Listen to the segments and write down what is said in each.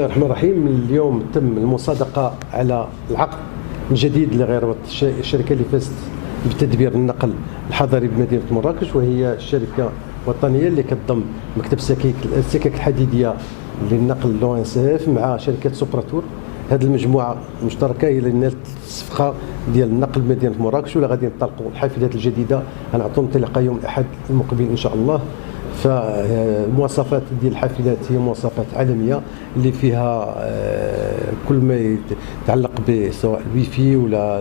الله الرحمن الرحيم. اليوم تم المصادقة على العقد الجديد لغير الشركة اللي فازت بتدبير النقل الحضري بمدينة مراكش، وهي شركة وطنية اللي كتضم مكتب السكك الحديدية للنقل لو ان سي اف مع شركة سوبراتور. هذه المجموعة المشتركة هي اللي نالت الصفقة ديال النقل بمدينة مراكش، ولا غادي نطلقوا الحافلات الجديدة غنعطيو انطلاقة يوم الأحد المقبل إن شاء الله. فالمواصفات ديال الحافلات هي مواصفات عالميه اللي فيها كل ما يتعلق بسواء الوي في ولا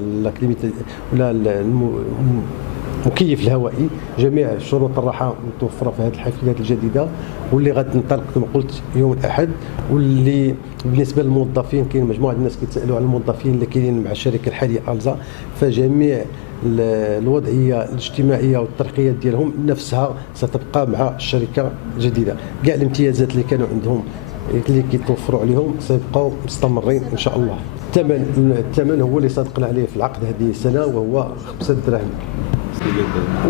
المكيف الهوائي، جميع شروط الراحه متوفره في هذه الحافلات الجديده، واللي غتنطلق كما قلت يوم الاحد. واللي بالنسبه للموظفين كاين مجموعه الناس كيتسالوا على الموظفين اللي كاينين مع الشركه الحاليه الزا، فجميع الوضعيه الاجتماعيه والترقيه ديالهم نفسها ستبقى مع الشركه الجديده. كاع الامتيازات اللي كانوا عندهم اللي كيتوفروا عليهم سيبقوا مستمرين ان شاء الله. الثمن هو اللي صادقنا عليه في العقد هذه السنه، وهو 5 دراهم.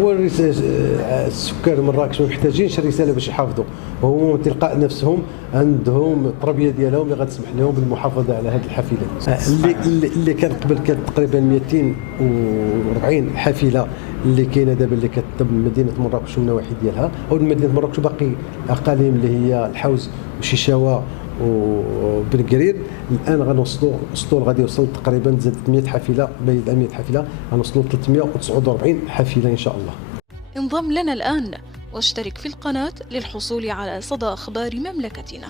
هو السكان مراكش ما محتاجينش رساله باش يحافظوا، وهما من تلقاء نفسهم عندهم التربيه ديالهم اللي غتسمح لهم بالمحافظه على هذه الحافلات. اللي كان قبل كانت تقريبا 240 حافله اللي كاينه دابا اللي كتضم مدينه مراكش والنواحي ديالها، او مدينه مراكش وباقي اقاليم اللي هي الحوز وشيشاوه وبن قرير. الان غنوصلوا غادي يوصل تقريبا زادت 100 حافله، بين 100 حافله غنوصلوا 349 حافله ان شاء الله. انضم لنا الان واشترك في القناه للحصول على صدى اخبار مملكتنا.